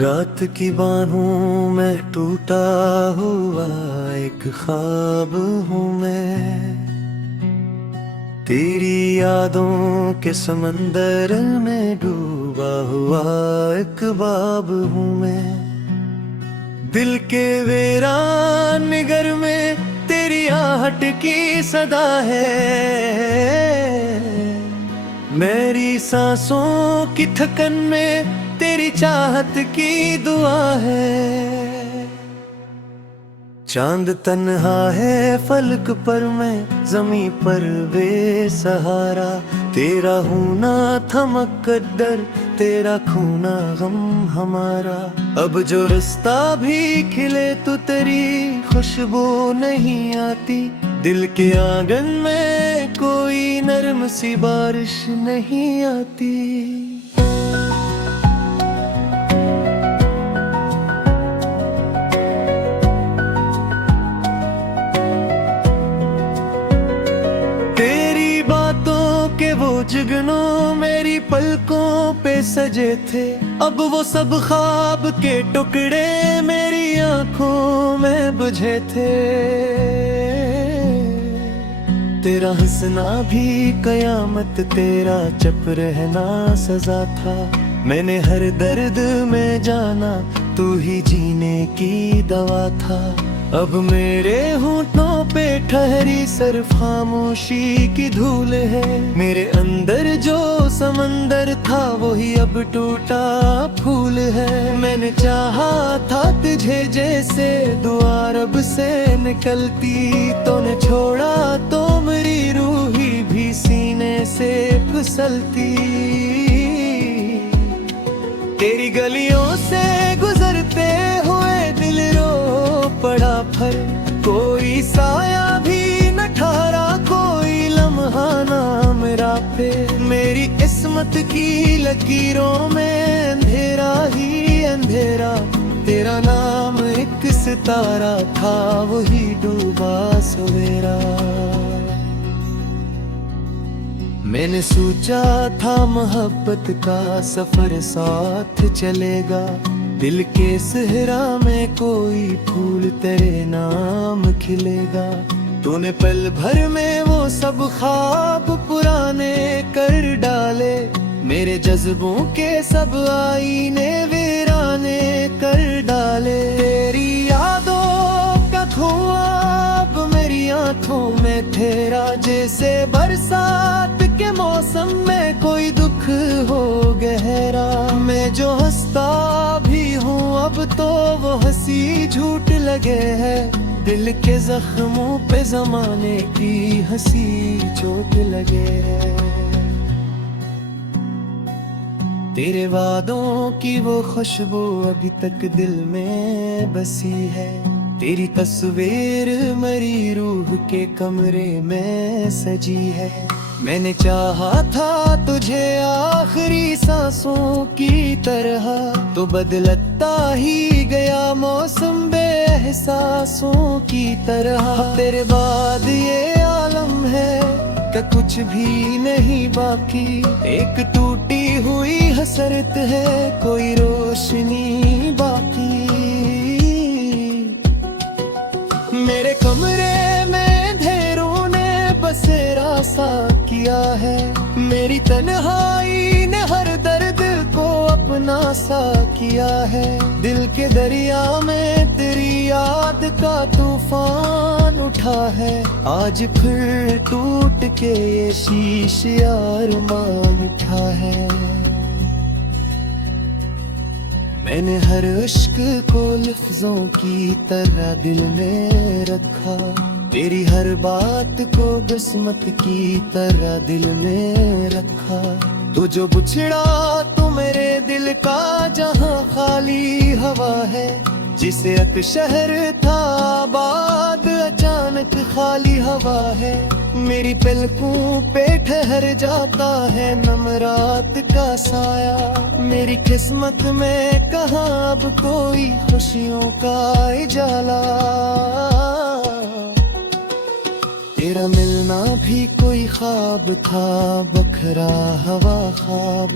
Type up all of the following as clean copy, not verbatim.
रात की बाहों में टूटा हुआ एक ख्वाब हूँ मैं। तेरी यादों के समंदर में डूबा हुआ एक बाब हूँ मैं। दिल के वीरान निगर में तेरी आहट की सदा है। मेरी सांसों की थकन में तेरी चाहत की दुआ है। चांद तन्हा है फलक पर, मैं जमी पर बेसहारा। तेरा होना थमक कद्दर, तेरा खोना गम हमारा। अब जो रास्ता भी खिले तो तेरी खुशबू नहीं आती। दिल के आंगन में कोई नरम सी बारिश नहीं आती। के वो जुगनू मेरी पलकों पे सजे थे, अब वो सब ख्वाब के टुकड़े मेरी आंखों में बुझे थे। तेरा हंसना भी कयामत, तेरा चुप रहना सजा था। मैंने हर दर्द में जाना तू ही जीने की दवा था। अब मेरे होठों पे ठहरी सिर्फ खामोशी की धूल है। मेरे अंदर जो समंदर था वही अब टूटा फूल है। मैंने चाहा था तुझे जैसे दुआ रब से निकलती, तूने छोड़ा तो मेरी रूही भी सीने से फिसलती। तेरी गलियों से गुजरते हुए दिल रो पड़ा फर, कोई साया भी न ठहरा, कोई लम्हा ना मेरा पे। मेरी किस्मत की लकीरों में अंधेरा ही अंधेरा। तेरा नाम एक सितारा था, वही डूबा सवेरा। मैंने सोचा था मोहब्बत का सफर साथ चलेगा। दिल के सहरा में कोई फूल तेरे नाम खिलेगा। तूने पल भर में वो सब ख्वाब पुराने कर डाले। मेरे जज्बों के सब आईने वीराने कर डाले। तेरी यादों का ख्वाब मेरी आंखों में ठहरा, जैसे बरसात के मौसम में कोई दुख हो गहरा। मैं जो हंसता भी हूँ अब तो वो हंसी झूठ लगे है। दिल के जख्मों पे जमाने की हंसी चोट लगे है। तेरे वादों की वो खुशबू अभी तक दिल में बसी है। तेरी तस्वीर मेरी रूह के कमरे में सजी है। मैंने चाहा था तुझे आखिरी सांसों की तरह, तो बदलता ही गया मौसम बेएहसासों की तरह। तेरे बाद ये आलम है कि कुछ भी नहीं बाकी। एक टूटी हुई हसरत है, कोई रोशनी बाकी। मेरे कमरे में अंधेरों ने बसेरा सा किया है। मेरी तन्हाई ने हर दर्द को अपना सा किया है। दिल के दरिया में तेरी याद का तूफान उठा है। आज फिर टूट के ये शीशे अरमान उठा है। मैंने हर इश्क को लफ्जों की तरह दिल में रखा। तेरी हर बात को किस्मत की तरह दिल में रखा। तू जो बुछड़ा तो मेरे दिल का जहां खाली हवा है। जिसे एक शहर था आबाद अचानक खाली हवा है। मेरी पलकों पे ठहर जाता है नम रात का साया। मेरी किस्मत में कहाँ अब कोई खुशियों का उजाला। तेरा मिलना भी कोई ख्वाब था, बखरा हवा ख्वाब।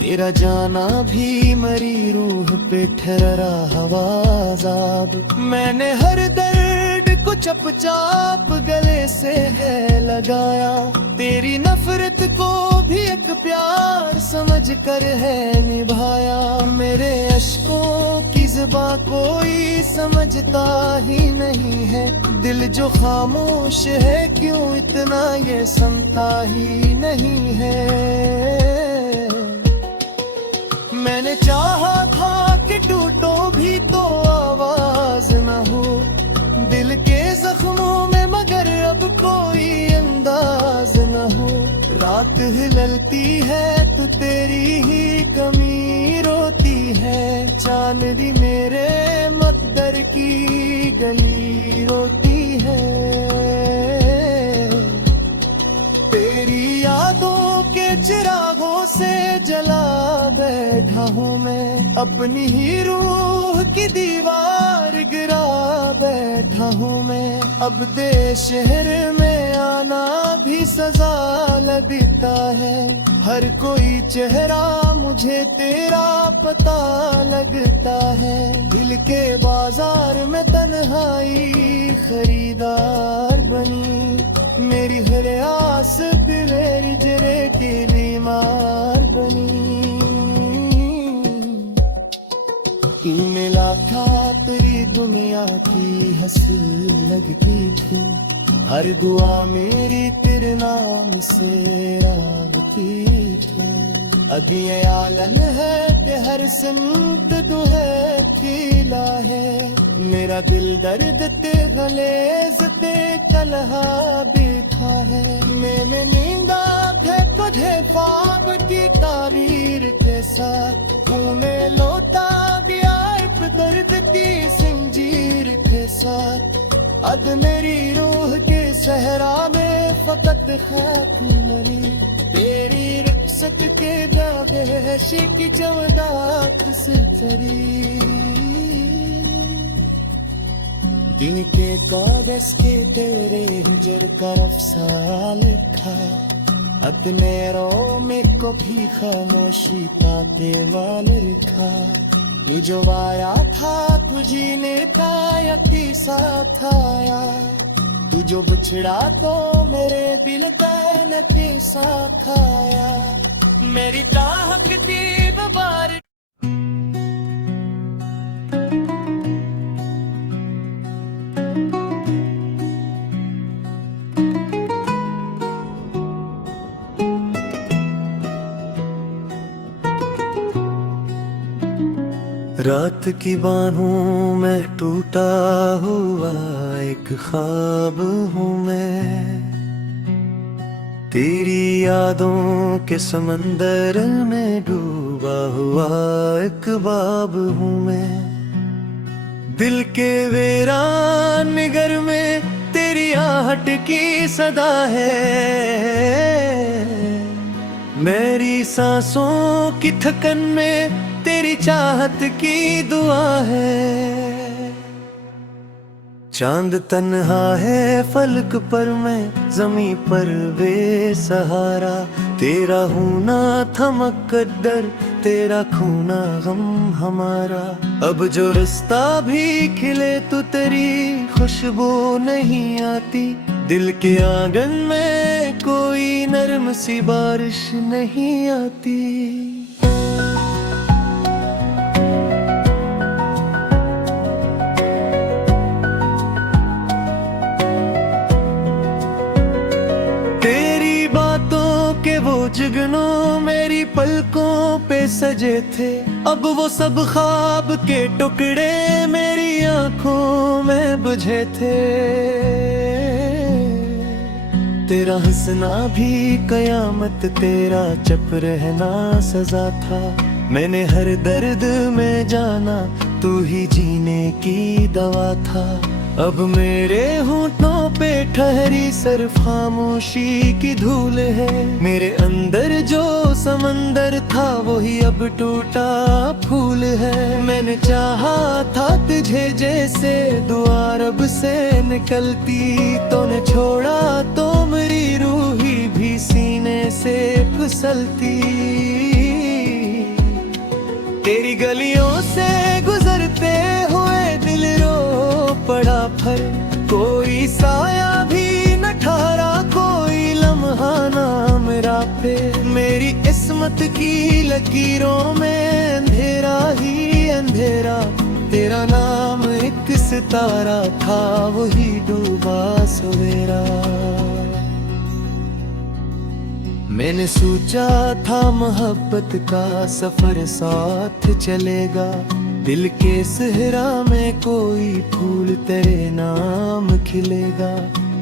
तेरा जाना भी मरी रूह पे ठहरा हवाजाब। मैंने हर दर्द को चपचाप गले से है लगाया, तेरी नफरत को भी एक प्यार समझ कर है निभाया। मेरे अश्कों की ज़ुबां कोई समझता ही नहीं है, दिल जो खामोश है क्यों इतना ये सुनता ही नहीं है। मैंने चाहा था कि टूटो भी तो आवाज न हो दिल के जख्मों में, मगर अब कोई अंदाज न हो। रात हिलती है तो तेरी ही कमी रोती है, चांदनी मेरे मकदर की गली रोती है। तेरी यादों के चिरागों से जला बैठा हूँ मैं, अपनी ही रूह की दीवार गिरा बैठा हूँ मैं। अब दे शहर में आना भी सजा लगता है, हर कोई चेहरा मुझे तेरा पता लगता है। दिल के बाजार में तन्हाई खरीदार बनी, मेरी हर आस तेरे जरे की बीमार बनी। मिला था तेरी दुनिया की हंसी लगती थी, हर दुआ मेरी तेरे नाम से आती थी। अब ये आलन है कि हर सिमत दुहे खिला है, मेरा दिल दर्द ते गलेज ते कलहा बिठा है। मैं नींदा थे तुझे ख्वाब की तारीर के साथ, तूने लोटा दिया एक दर्द की जंजीर के साथ। अब मेरी रूह के सहरा में फकत खाक मरी, तेरी रुखसत के दागे की जवदात से तरी। दिन के कागज के तेरे हिजर का अफसाना लिखा, अपने रो में को भी खामोशी पाते वाले लिखा। ये जो आया था तुझी का यकी साथ आया, तू जो बिछड़ा तो मेरे दिल तैन के साथ आया। मेरी चाहत की बार रात की बाहों में टूटा हुआ एक ख्वाब हूँ मैं, तेरी यादों के समंदर में डूबा हुआ एक बाब हूँ मैं। दिल के वीरान निगर में तेरी आहट की सदा है, मेरी सांसों की थकन में तेरी चाहत की दुआ है। चांद तन्हा है फलक पर, मैं जमी पर बेसहारा, तेरा होना था मुकद्दर, तेरा खोना गम हमारा। अब जो रास्ता भी खिले तो तेरी खुशबू नहीं आती, दिल के आंगन में कोई नरम सी बारिश नहीं आती। वो जुगनू मेरी पलकों पे सजे थे, अब वो सब ख्वाब के टुकड़े मेरी आंखों में बुझे थे। तेरा हंसना भी कयामत, तेरा चुप रहना सजा था। मैंने हर दर्द में जाना तू ही जीने की दवा था। अब मेरे होठों पे ठहरी सिर्फ खामोशी की धूल है, मेरे अंदर जो समंदर था वही अब टूटा फूल है। मैंने चाहा था तुझे जैसे दुआ रब से निकलती, तूने छोड़ा तो मेरी रूही भी सीने से फिसलती। तेरी गलियों से गुजरते हुए दिल रो पड़ा फिर, कोई साया भी न ठहरा, कोई लम्हा ना मेरा पे। मेरी किस्मत की लकीरों में अंधेरा ही अंधेरा, तेरा नाम एक सितारा था, वही डूबा सवेरा। मैंने सोचा था मोहब्बत का सफर साथ चलेगा, दिल के सहरा में कोई फूल तेरे नाम खिलेगा।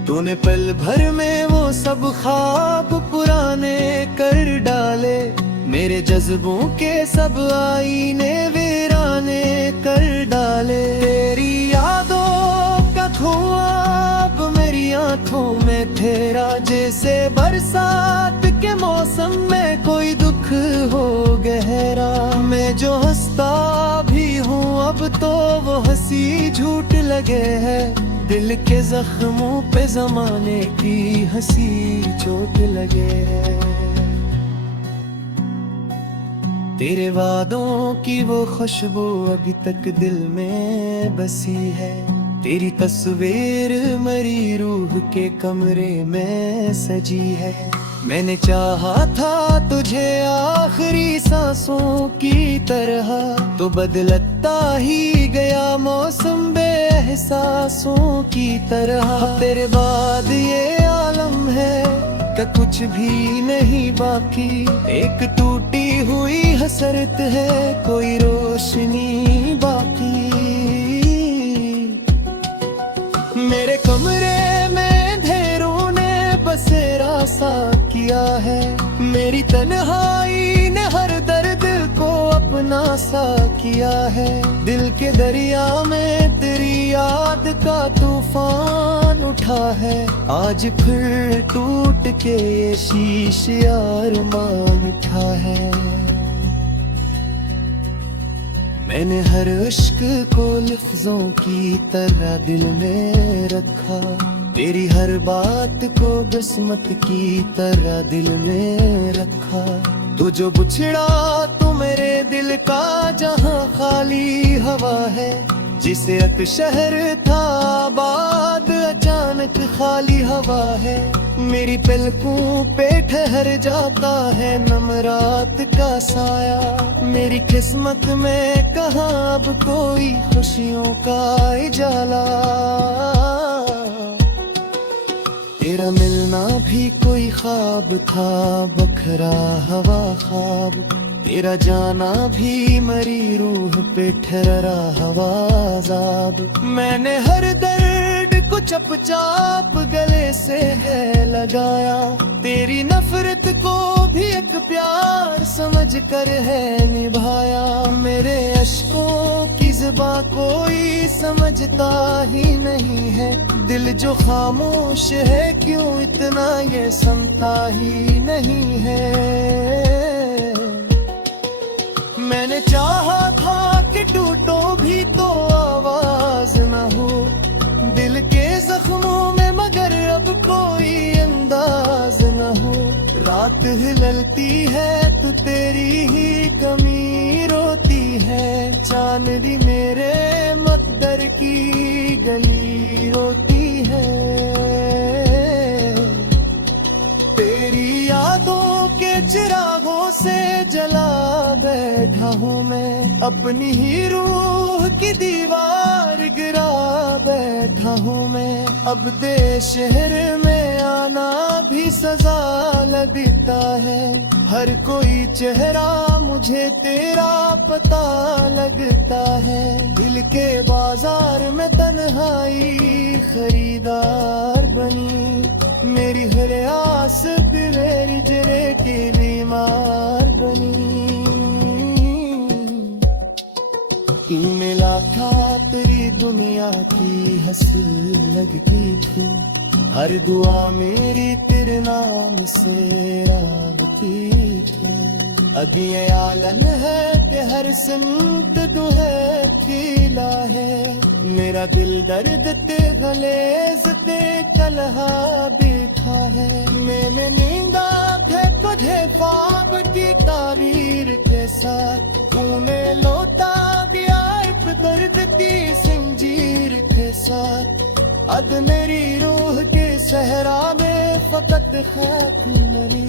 तूने पल भर में वो सब ख्वाब पुराने कर डाले, मेरे जज्बों के सब आईने वीराने कर डाले। तेरी यादों का धुआं अब मेरी आंखों में ठहरा, जैसे बरसात के मौसम में कोई दुख हो गहरा। मैं जो हंसता भी हूँ अब तो वो हंसी झूठ लगे है, दिल के जख्मों पे जमाने की हंसी चोट लगे है। तेरे वादों की वो खुशबू अभी तक दिल में बसी है, तेरी तस्वीर मेरी रूह के कमरे में सजी है। मैंने चाहा था तुझे आखिरी सांसों की तरह, तो बदलता ही गया मौसम बेएहसासों की तरह। तेरे बाद ये आलम है कि कुछ भी नहीं बाकी, एक टूटी हुई हसरत है, कोई रोशनी बाकी। मेरे कमरे में अंधेरों ने बसेरा सा किया है, मेरी तन्हाई ने हर दर्द को अपना सा किया है। दिल के दरिया में तेरी याद का तूफान उठा है, आज फिर टूट के ये शीश अरमान उठा है। मैंने हर इश्क को लफ्जों की तरह दिल में रखा, तेरी हर बात को किस्मत की तरह दिल में रखा। तू जो बुछड़ा तू मेरे दिल का जहां खाली हवा है, जिसे एक शहर था आबाद अचानक खाली हवा है। मेरी पलकों पे ठहर जाता है नम रात का साया, मेरी किस्मत में कहाँ अब कोई खुशियों का उजाला। तेरा मिलना भी कोई ख्वाब था, बखरा हवा ख्वाब, तेरा जाना भी मरी रूह पे ठहरा हवा अज़ाब। मैंने हर दर्द को चपचाप गले से है लगाया, तेरी नफरत को भी एक प्यार समझ कर है निभाया। मेरे अश्कों की ज़ुबां कोई समझता ही नहीं है, दिल जो खामोश है क्यों इतना ये सुनता ही नहीं है। मैंने चाहा था कि टूटो भी तो आवाज न हो दिल के जख्मों में, मगर अब कोई अंदाज न हो। रात हिलती है तो तेरी ही कमी रोती है, चांदनी मेरे मकदर की गली रोती है। तेरी यादों के चिरागों से जला बैठा हूँ मैं, अपनी ही रूह की दीवार गिरा बैठा हूँ मैं। अब दे शहर में आना भी सजा लगता है, हर कोई चेहरा मुझे तेरा पता लगता है। दिल के बाजार में तन्हाई खरीदार बनी, मेरी हर आस भी मेरी जरे की बीमार बनी। मिला था तेरी दुनिया की हंसी लगती थी, हर दुआ मेरी तेरे नाम से रागती थी। अब ये आलन है कि हर सिमत दुहे खिला है, मेरा दिल दर्द ते गलेज ते कलहा बिठा है। मैंने नींदा थे तुझे ख्वाब की तारीर के साथ, तूने अब मेरी रूह के सहरा में फकत खाक मरी,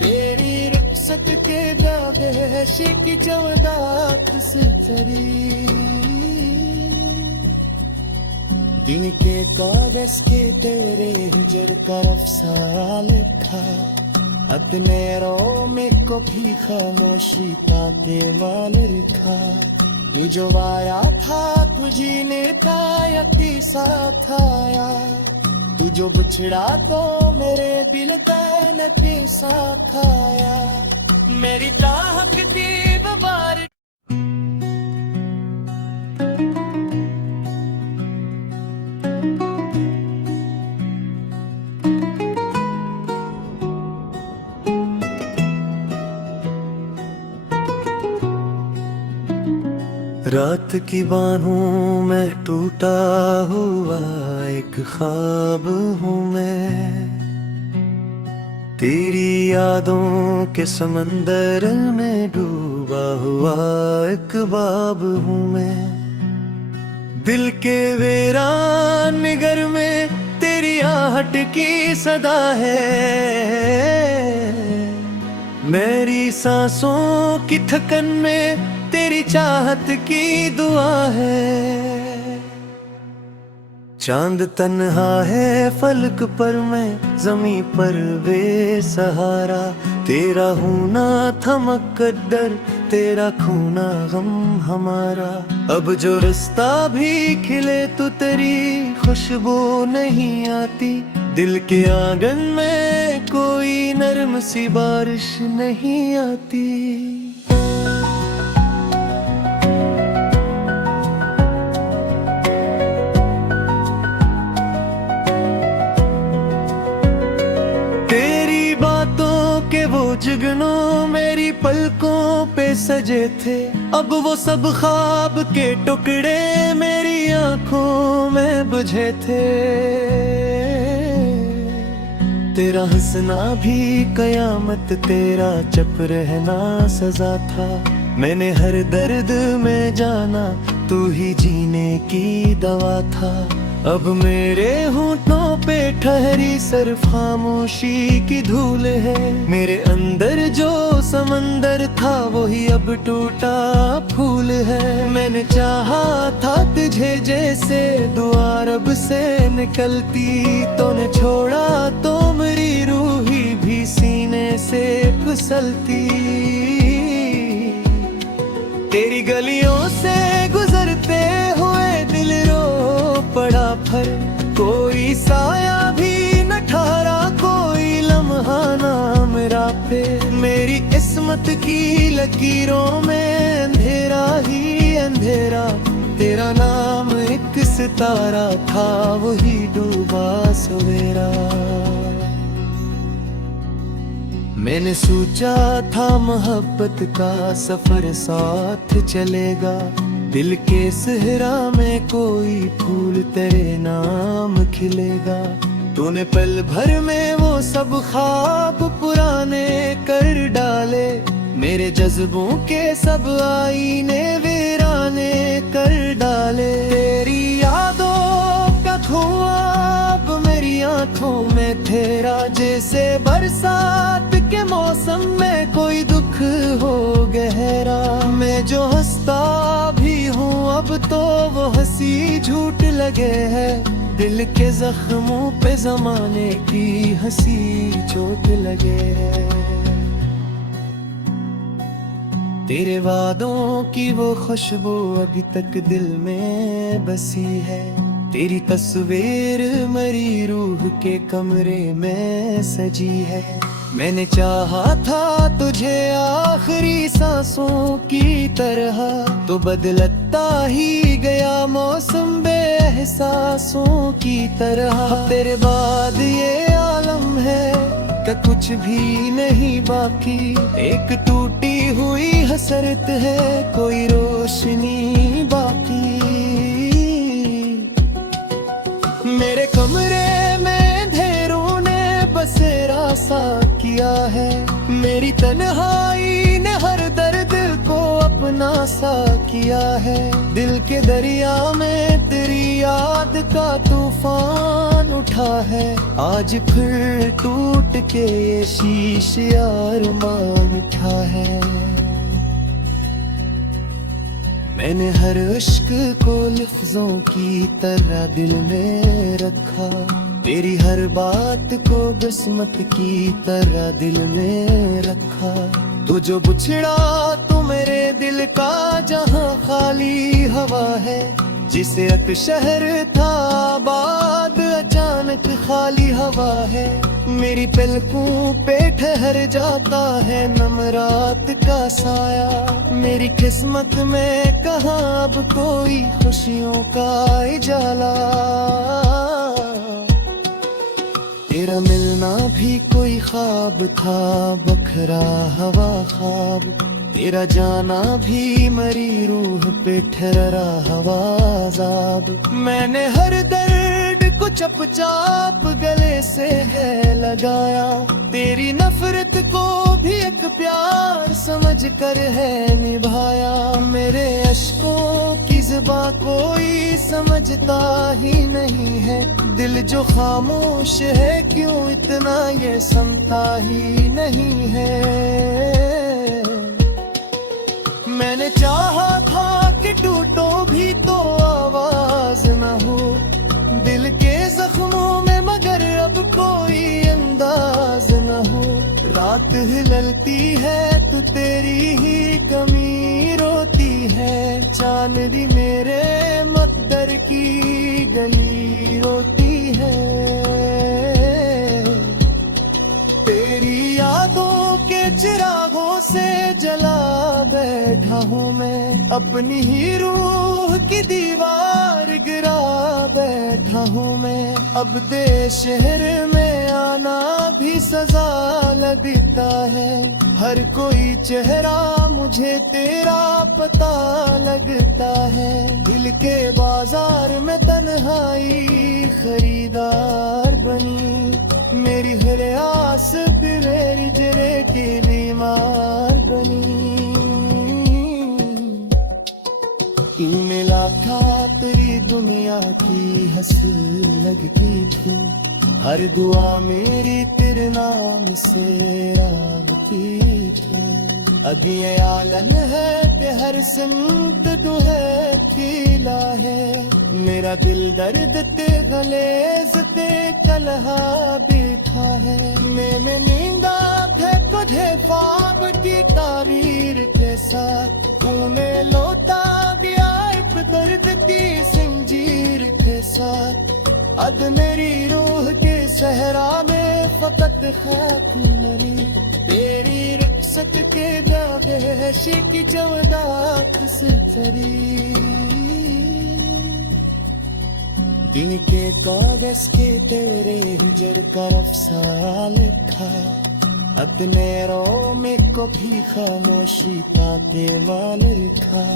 तेरी रुखसत के जागे शिक जवदात से चरी। दिन के कागज के तेरे हिजर का अफसाना लिखा, अपने रो में कभी खामोशी पाते मान लिखा। तू जो आया था तू जीने का यकी साथ आया, तू जो बिछड़ा तो मेरे दिल तन के साथ आया। मेरी चाहत की बार रात की बाहों में टूटा हुआ एक ख्वाब हूँ मैं, तेरी यादों के समंदर में डूबा हुआ एक बाब हूँ मैं। दिल के वीरान निगर में तेरी आहट की सदा है, मेरी सांसों की थकन में तेरी चाहत की दुआ है। चांद तन्हा है फलक पर, मैं जमी पर बेसहारा, तेरा होना था मुकद्दर, तेरा खोना गम हमारा। अब जो रास्ता भी खिले तो तेरी खुशबू नहीं आती, दिल के आंगन में कोई नरम सी बारिश नहीं आती। जुगनू मेरी पलकों पे सजे थे, अब वो सब ख्वाब के टुकड़े मेरी आंखों में बुझे थे। तेरा हंसना भी कयामत, तेरा चुप रहना सजा था। मैंने हर दर्द में जाना तू ही जीने की दवा था। अब मेरे होठों पे ठहरी सिर्फ खामोशी की धूल है, मेरे अंदर जो समंदर था वही अब टूटा फूल है। मैंने चाहा था तुझे जैसे दुआ रब से निकलती, तूने छोड़ा तो मेरी रूही भी सीने से फिसलती। तेरी गलियों से गुजरते हुए दिल रो पड़ा फिर, कोई साया भी न ठहरा, कोई लम्हा ना मेरा पे। मेरी किस्मत की लकीरों में अंधेरा ही अंधेरा, तेरा नाम एक सितारा था वही डूबा सवेरा। मैंने सोचा था मोहब्बत का सफर साथ चलेगा, दिल के सहरा में कोई फूल तेरे नाम खिलेगा। तूने पल भर में वो सब ख्वाब पुराने कर डाले, मेरे जज्बों के सब आईने वीराने कर डाले। तेरी यादों का धुआं अब मेरी आंखों में ठहरा, जैसे बरसात के मौसम में कोई दुख हो गहरा। मैं जो हंसता भी हूँ अब तो वो हंसी झूठ लगे है, दिल के जख्मों पे जमाने की हंसी चोट लगे है। तेरे वादों की वो खुशबू अभी तक दिल में बसी है, तेरी तस्वीर मेरी रूह के कमरे में सजी है। मैंने चाहा था तुझे आखिरी सांसों की तरह, तो बदलता ही गया मौसम बेएहसासों की तरह। तेरे बाद ये आलम है कि कुछ भी नहीं बाकी, एक टूटी हुई हसरत है कोई रोशनी बाकी। मेरे कमरे में अंधेरों ने बसेरा सा किया है, मेरी तन्हाई ने हर दर्द को अपना सा किया है। दिल के दरिया में तेरी याद का तूफान उठा है। आज फिर टूट के ये शीश अरमान उठा है। मैंने हर इश्क को लफ्जों की तरह दिल में रखा। तेरी हर बात को किस्मत की तरह दिल में रखा। तू जो बिछड़ा तो मेरे दिल का जहां खाली हवा है। जिसे एक शहर था आबाद अचानक खाली हवा है। मेरी पलकों पे ठहर जाता है नम रात का साया। मेरी किस्मत में कहाँ अब कोई खुशियों का उजाला। तेरा मिलना भी कोई ख्वाब था बखरा हवा ख्वाब। तेरा जाना भी मरी रूह पे ठहरा हवा अज़ाब। मैंने हर दर्द को चुपचाप गले से है लगाया। तेरी नफरत को भी एक प्यार समझ कर है निभाया। मेरे अश्कों की ज़ुबां कोई समझता ही नहीं है। दिल जो खामोश है क्यों इतना ये सुनता ही नहीं है। मैंने चाहा था कि टूटो भी तो आवाज न हो दिल के जख्मों में, मगर अब कोई अंदाज न हो। रात हिलती है तो तेरी ही कमी रोती है। चांदनी मेरे मकदर की गली रोती है। तेरी यादों के चिरागों से जला बैठा हूँ मैं। अपनी ही रूह की दीवार गिरा बैठा हूँ मैं। अब दे शहर में आना भी सजा लगता है। हर कोई चेहरा मुझे तेरा पता लगता है। दिल के बाजार में तन्हाई खरीदार बनी। मेरी हर आस मेरी जरे की बीमार बनी। तू मिला था तेरी दुनिया की हंसी लगती थी। हर दुआ मेरी तेरे नाम से आती थी। अब ये आलन है कि हर सिमत दुहे खिला है। मेरा दिल दर्द ते गलेज ते कलहा बैठा है। मैं नींदा थे तुझे ख्वाब की तारीर के साथ। तूने लौटा दिया एक दर्द की जंजीर के साथ। अब मेरी रूह के सहरा में फकत खाक मरी। तेरी रुखसत के दागे की जवदात से चरी। दिन के कागज के तेरे हिजर का अफसाना लिखा। अपने रो में को भी खामोशी का पेमान लिखा।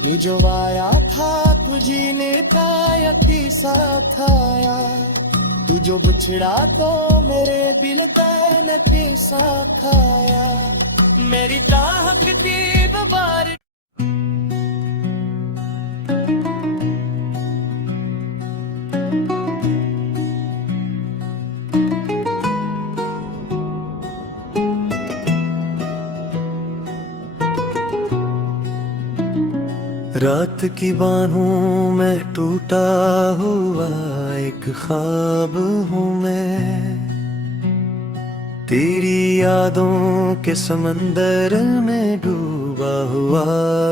ये जो आया था तुझी ने पाया के साथ आया। तू जो बिछड़ा तो मेरे दिल तन के साथ आया। मेरी चाहत की बार रात की बाहों में टूटा हुआ एक ख्वाब हूँ मैं। तेरी यादों के समंदर में डूबा हुआ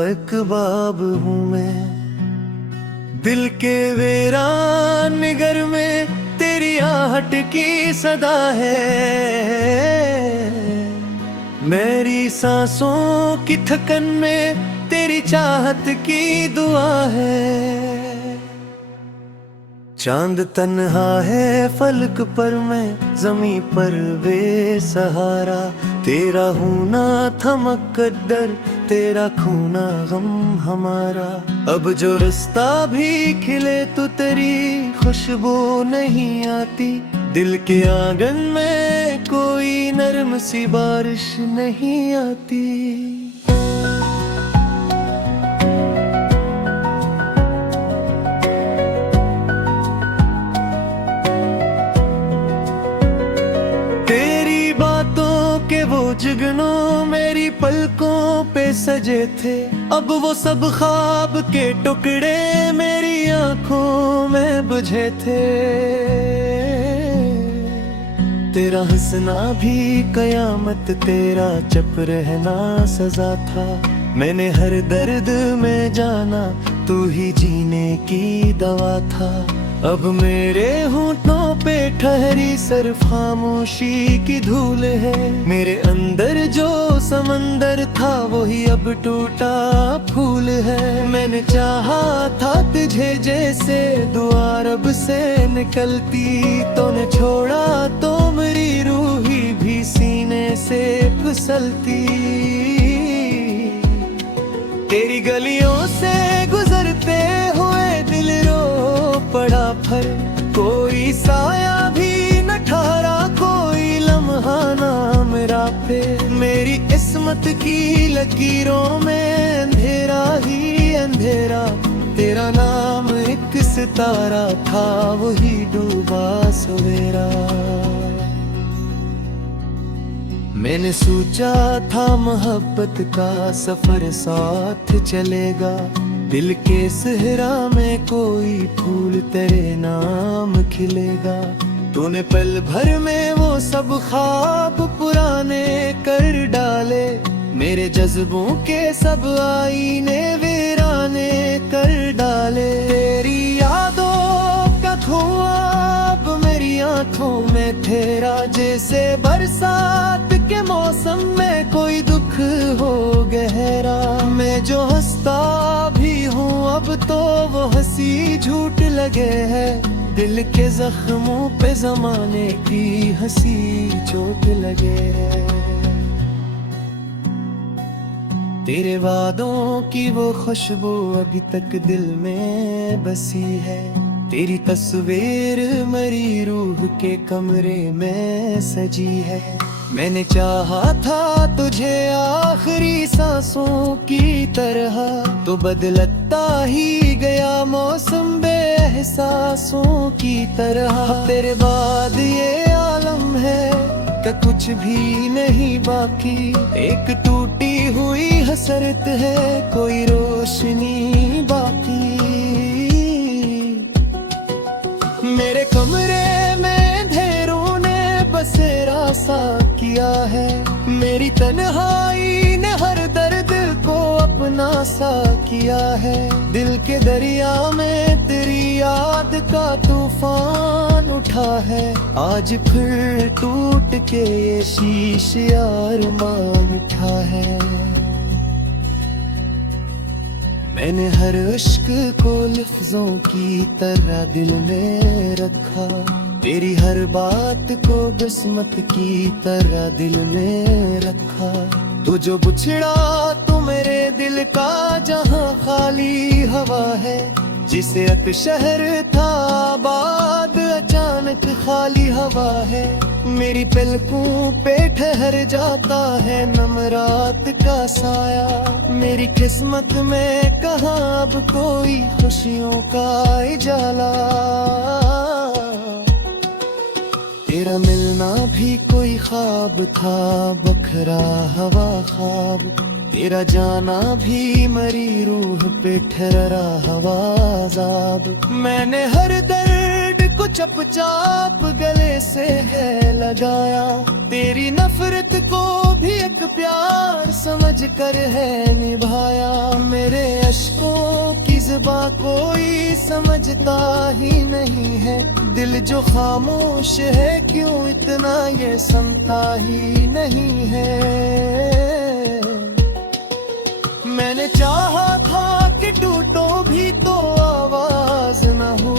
एक बाब हूँ मैं। दिल के वीरान निगर में तेरी आहट की सदा है। मेरी सांसों की थकन में तेरी चाहत की दुआ है। चांद तन्हा है फलक पर, मैं जमी पर बेसहारा। तेरा होना था मुकद्दर, तेरा खोना गम हमारा। अब जो रास्ता भी खिले तो तेरी खुशबू नहीं आती। दिल के आंगन में कोई नरम सी बारिश नहीं आती। पे सजे थे, अब वो सब ख्वाब के टुकड़े मेरी आंखों में बुझे थे। तेरा हंसना भी कयामत, तेरा चुप रहना सजा था। मैंने हर दर्द में जाना तू ही जीने की दवा था। अब मेरे होंठों पे ठहरी सिर्फ खामोशी की धूल है। मेरे अंदर जो समंदर था वही अब टूटा फूल है। मैंने चाहा था तुझे जैसे दुआ रब से निकलती, तूने छोड़ा तो मेरी रूही भी सीने से फिसलती। तेरी गलियों से गुजरते हुए दिल रो पड़ा फर, कोई साया भी न ठहरा, कोई लम्हा ना मेरा पे। मेरी किस्मत की लकीरों में अंधेरा ही अंधेरा, तेरा नाम एक सितारा था वही डूबा सवेरा। मैंने सोचा था मोहब्बत का सफर साथ चलेगा, दिल के सहरा में कोई फूल तेरे नाम खिलेगा। तूने पल भर में वो सब ख्वाब पुराने कर डाले, मेरे जज्बों के सब आईने वीराने कर डाले। तेरी यादों का धुआं अब मेरी आंखों में ठहरा, जैसे बरसात के मौसम में कोई दुख हो गहरा। मैं जो हंसता भी हूँ अब तो वो हंसी झूठ लगे है, दिल के जख्मों पे जमाने की हंसी चोट लगे है। तेरे वादों की वो खुशबू अभी तक दिल में बसी है, तेरी तस्वीर मेरी रूह के कमरे में सजी है। मैंने चाहा था तुझे आखिरी सांसों की तरह, तो बदलता ही गया मौसम बेएहसासों की तरह। तेरे बाद ये आलम है कि कुछ भी नहीं बाकी, एक टूटी हुई हसरत है कोई रोशनी बाकी। मेरे कमरे में अंधेरों ने बसेरा सा किया है, मेरी तन्हाई ने हर दर्द को अपना सा किया है। दिल के दरिया में तेरी याद का तूफान उठा है, आज फिर टूट के ये शीश अरमान उठा है। मैंने हर इश्क को लफ्जों की तरह दिल में रखा, तेरी हर बात को किस्मत की तरह दिल में रखा। तू जो बुछड़ा तो मेरे दिल का जहां खाली हवा है, जिसे एक शहर था आबाद अचानक खाली हवा है। मेरी पलकों पे ठहर जाता है नम रात का साया, मेरी किस्मत में कहाँ अब कोई खुशियों का उजाला। तेरा मिलना भी कोई ख्वाब था बखरा हवा ख्वाब, तेरा जाना भी मरी रूह पे ठहरा हवा अज़ाब। मैंने हर दर्द को चुपचाप गले से है लगाया, तेरी नफरत को भी एक प्यार समझ कर है निभाया। मेरे अश्कों की ज़ुबां कोई समझता ही नहीं है, दिल जो खामोश है क्यों इतना ये सुनता ही नहीं है। मैंने चाहा था कि टूटो भी तो आवाज न हो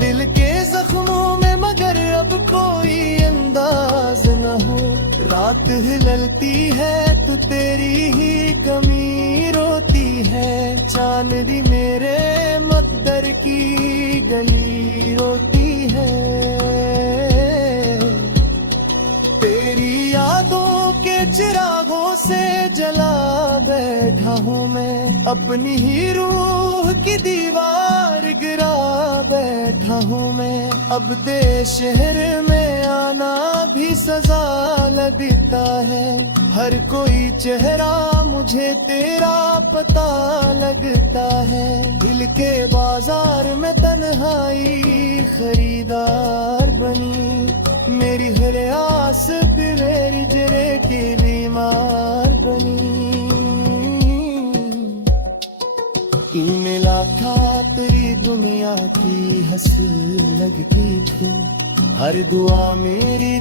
दिल के जख्मों में, मगर अब कोई अंदाज न हो। रात हिलती है तो तेरी ही कमी रोती है, चांदनी मेरे मकदर की गली रोती है। तेरी यादों के चिरागों से जला बैठा हूँ मैं, अपनी ही रूह की दीवार गिरा बैठा हूँ मैं। अब दे शहर में आना भी सजा लगता है, हर कोई चेहरा मुझे तेरा पता लगता है। दिल के बाजार में तन्हाई खरीदार बनी, मेरी हर आस पे मेरी जरे की बीमार बनी। मिला था तेरी दुनिया की हंस लगती थी, हर दुआ मेरी